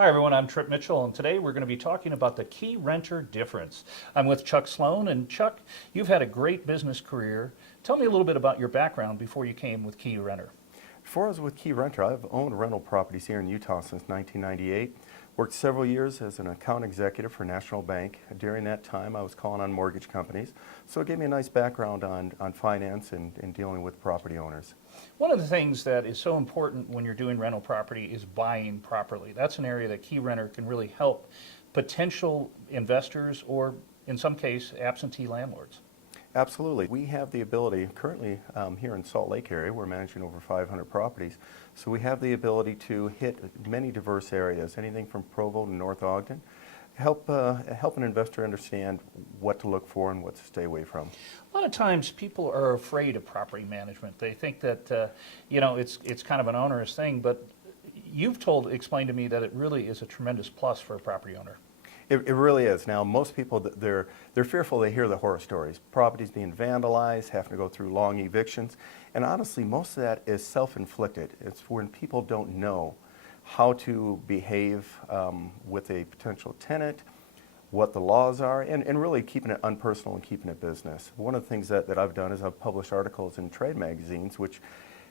Hi everyone, I'm Trip Mitchell, and today we're going to be talking about the keyrenter difference. I'm with Chuck Sloan, and Chuck, you've had a great business career. Tell me a little bit about your background before you came with keyrenter. Before I was with keyrenter, I've owned rental properties here in Utah since 1998. Worked several years as an account executive for National Bank. During that time, I was calling on mortgage companies, so it gave me a nice background on finance and dealing with property owners. One of the things that is so important when you're doing rental property is buying properly. That's an area that keyrenter can really help potential investors or, in some case, absentee landlords. Absolutely. We have the ability, currently here in Salt Lake area, we're managing over 500 properties, so we have the ability to hit many diverse areas, anything from Provo to North Ogden, help an investor understand what to look for and what to stay away from. A lot of times people are afraid of property management. They think that, it's kind of an onerous thing, but you've explained to me that it really is a tremendous plus for a property owner. It really is. Now, most people, they're fearful. They hear the horror stories. Properties being vandalized, having to go through long evictions. And honestly, most of that is self-inflicted. It's when people don't know how to behave with a potential tenant, what the laws are, and really keeping it unpersonal and keeping it business. One of the things that I've done is I've published articles in trade magazines which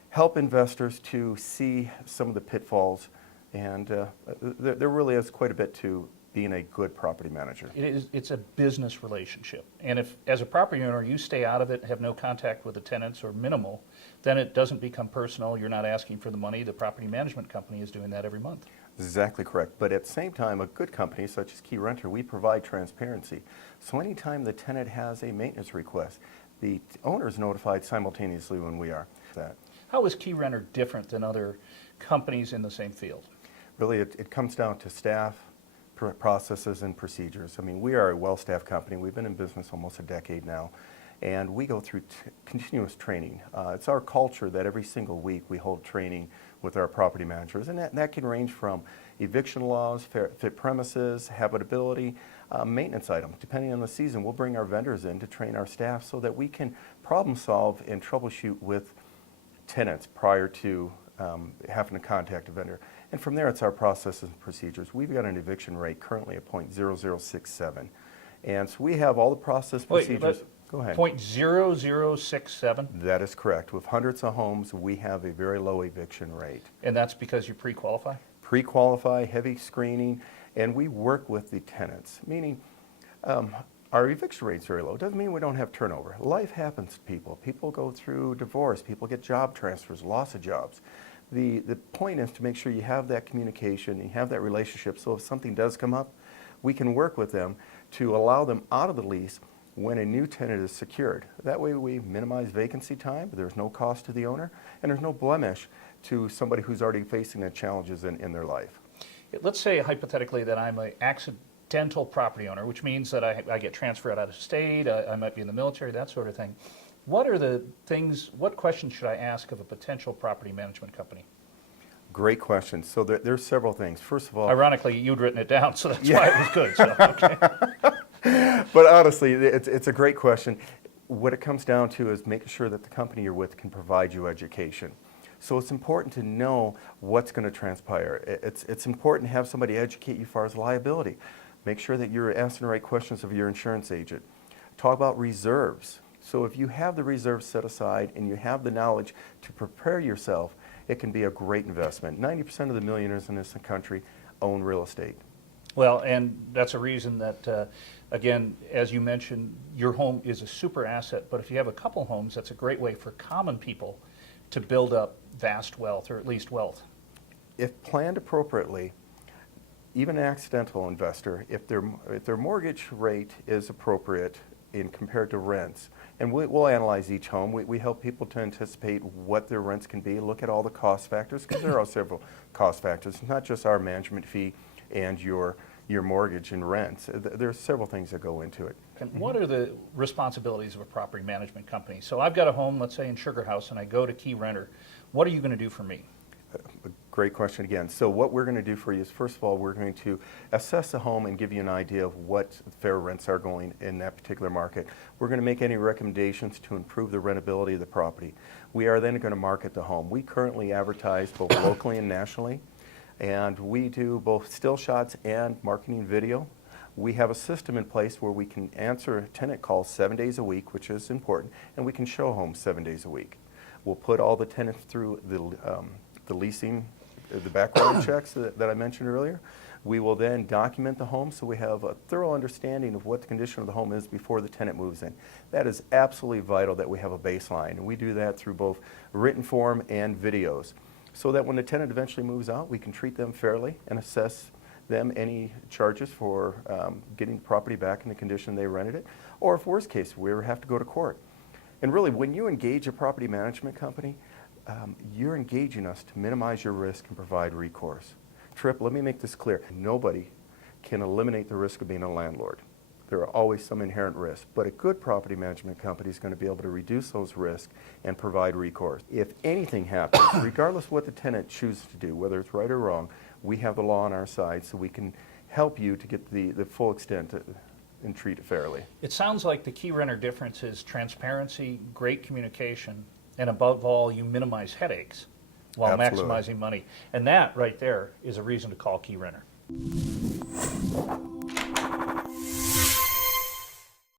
help investors to see some of the pitfalls, and there really is quite a bit to being a good property manager. It's a business relationship. And if, as a property owner, you stay out of it, have no contact with the tenants or minimal, then it doesn't become personal. You're not asking for the money. The property management company is doing that every month. Exactly correct. But at the same time, a good company such as keyrenter, we provide transparency. So anytime the tenant has a maintenance request, the owner is notified simultaneously when we are. How is keyrenter different than other companies in the same field? Really, it comes down to staff, processes, and procedures. I mean, we are a well-staffed company. We've been in business almost a decade now, and we go through continuous training. It's our culture that every single week we hold training with our property managers, and that can range from eviction laws, fit premises, habitability, maintenance items. Depending on the season, we'll bring our vendors in to train our staff so that we can problem solve and troubleshoot with tenants prior to having to contact a vendor. And from there, it's our processes and procedures. We've got an eviction rate currently at 0.0067. And so we have all the process procedures. Go ahead. 0.0067? That is correct. With hundreds of homes, we have a very low eviction rate. And that's because you pre-qualify? Pre-qualify, heavy screening, and we work with the tenants, meaning our eviction rate is very low. It doesn't mean we don't have turnover. Life happens to people. People go through divorce. People get job transfers, loss of jobs. The point is to make sure you have that communication, you have that relationship, so if something does come up, we can work with them to allow them out of the lease when a new tenant is secured. That way we minimize vacancy time, there's no cost to the owner, and there's no blemish to somebody who's already facing the challenges in their life. Let's say hypothetically that I'm an accidental property owner, which means that I get transferred out of state, I might be in the military, that sort of thing. What questions should I ask of a potential property management company? Great question. So there's several things. First of all, ironically, you'd written it down, so that's why it was good. So, okay. But honestly, it's a great question. What it comes down to is making sure that the company you're with can provide you education. So it's important to know what's going to transpire. It's important to have somebody educate you as far as liability. Make sure that you're asking the right questions of your insurance agent. Talk about reserves. So if you have the reserves set aside and you have the knowledge to prepare yourself, it can be a great investment. 90% of the millionaires in this country own real estate. Well, and that's a reason that, again, as you mentioned, your home is a super asset, but if you have a couple homes, that's a great way for common people to build up vast wealth, or at least wealth. If planned appropriately, even an accidental investor, if their mortgage rate is appropriate in compared to rents, and we'll analyze each home. We help people to anticipate what their rents can be, look at all the cost factors, because there are several cost factors. It's not just our management fee and your mortgage and rents. There's several things that go into it. And what are the responsibilities of a property management company? So I've got a home, let's say in Sugar House, and I go to keyrenter. What are you going to do for me? Great question again. So what we're going to do for you is, first of all, we're going to assess the home and give you an idea of what fair rents are going in that particular market. We're going to make any recommendations to improve the rentability of the property. We are then going to market the home. We currently advertise both locally and nationally. And we do both still shots and marketing video. We have a system in place where we can answer tenant calls 7 days a week, which is important, and we can show homes 7 days a week. We'll put all the tenants through the leasing, the background checks that I mentioned earlier. We will then document the home so we have a thorough understanding of what the condition of the home is before the tenant moves in. That is absolutely vital that we have a baseline, and we do that through both written form and videos, so that when the tenant eventually moves out, we can treat them fairly and assess them any charges for getting the property back in the condition they rented it, or if worst case, we ever have to go to court. And really, when you engage a property management company, you're engaging us to minimize your risk and provide recourse. Tripp, let me make this clear. Nobody can eliminate the risk of being a landlord. There are always some inherent risks, but a good property management company is going to be able to reduce those risks and provide recourse. If anything happens, regardless of what the tenant chooses to do, whether it's right or wrong, we have the law on our side so we can help you to get the full extent and treat it fairly. It sounds like the key renter difference is transparency, great communication, and above all, you minimize headaches while Absolutely. maximizing money. And that right there is a reason to call Key Renter.